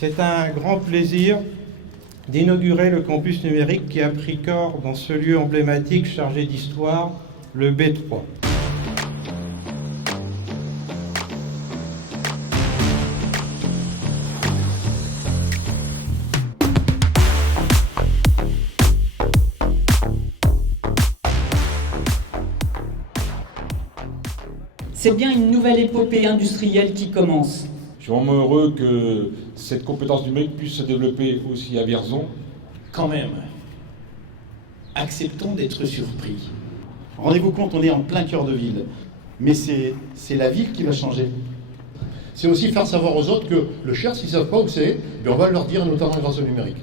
C'est un grand plaisir d'inaugurer le campus numérique qui a pris corps dans ce lieu emblématique chargé d'histoire, le B3. C'est bien une nouvelle épopée industrielle qui commence. Je suis vraiment heureux que cette compétence numérique puisse se développer aussi à Vierzon. Quand même, acceptons d'être surpris. Rendez-vous compte, on est en plein cœur de ville. Mais c'est la ville qui va changer. C'est aussi faire savoir aux autres que le Cher, s'ils ne savent pas où c'est, on va leur dire, notamment grâce au numérique.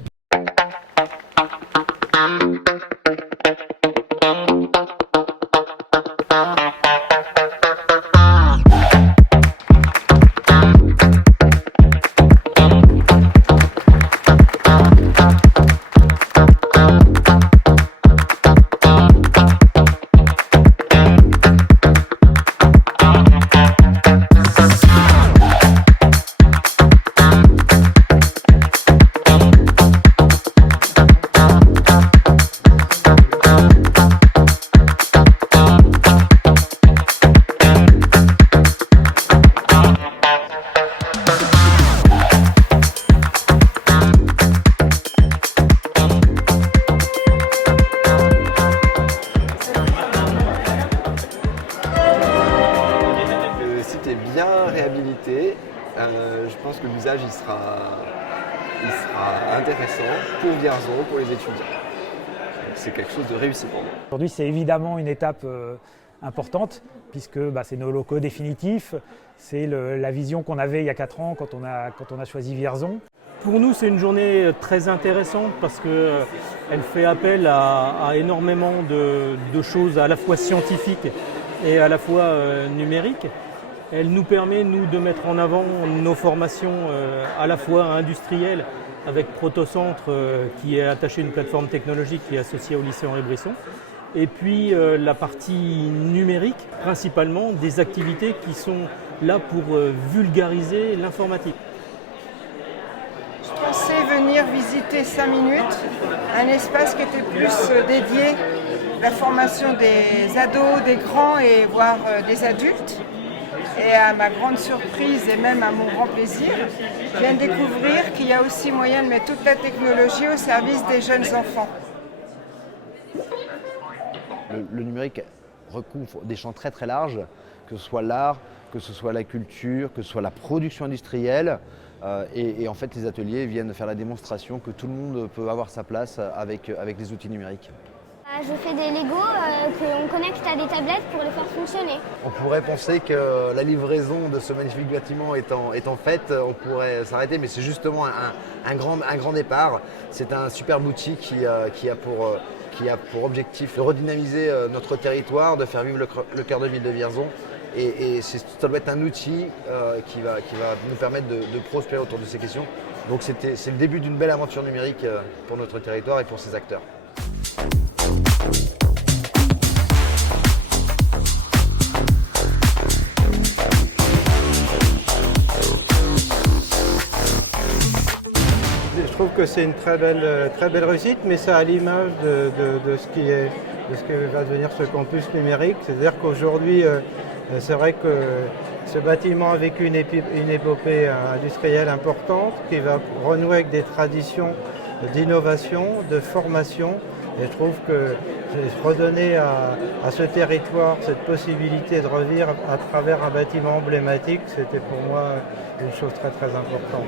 Bien réhabilité, je pense que l'usage il sera intéressant pour Vierzon, pour les étudiants. C'est quelque chose de réussi pour moi. Aujourd'hui, c'est évidemment une étape importante puisque c'est nos locaux définitifs, c'est la vision qu'on avait il y a 4 ans quand on a choisi Vierzon. Pour nous, c'est une journée très intéressante parce qu'elle fait appel à énormément de choses à la fois scientifiques et à la fois numériques. Elle nous permet, nous, de mettre en avant nos formations à la fois industrielles avec Protocentre qui est attaché à une plateforme technologique qui est associée au lycée Henri Brisson. Et puis la partie numérique, principalement des activités qui sont là pour vulgariser l'informatique. Je pensais venir visiter 5 minutes, un espace qui était plus dédié à la formation des ados, des grands et voire des adultes. Et à ma grande surprise et même à mon grand plaisir, je viens de découvrir qu'il y a aussi moyen de mettre toute la technologie au service des jeunes enfants. Le numérique recouvre des champs très très larges, que ce soit l'art, que ce soit la culture, que ce soit la production industrielle. Et en fait, les ateliers viennent faire la démonstration que tout le monde peut avoir sa place avec les outils numériques. Je fais des Lego qu'on connecte à des tablettes pour les faire fonctionner. On pourrait penser que la livraison de ce magnifique bâtiment étant faite, on pourrait s'arrêter, mais c'est justement un grand départ. C'est un super outil qui a pour objectif de redynamiser notre territoire, de faire vivre le cœur de ville de Vierzon. Et ça doit être un outil qui va nous permettre de prospérer autour de ces questions. Donc c'est le début d'une belle aventure numérique pour notre territoire et pour ses acteurs. Je trouve que c'est une très belle réussite, mais ça a l'image de ce que va devenir ce campus numérique. C'est-à-dire qu'aujourd'hui, c'est vrai que ce bâtiment a vécu une épopée industrielle importante qui va renouer avec des traditions d'innovation, de formation. Et je trouve que redonner à ce territoire cette possibilité de revivre à travers un bâtiment emblématique, c'était pour moi une chose très très importante.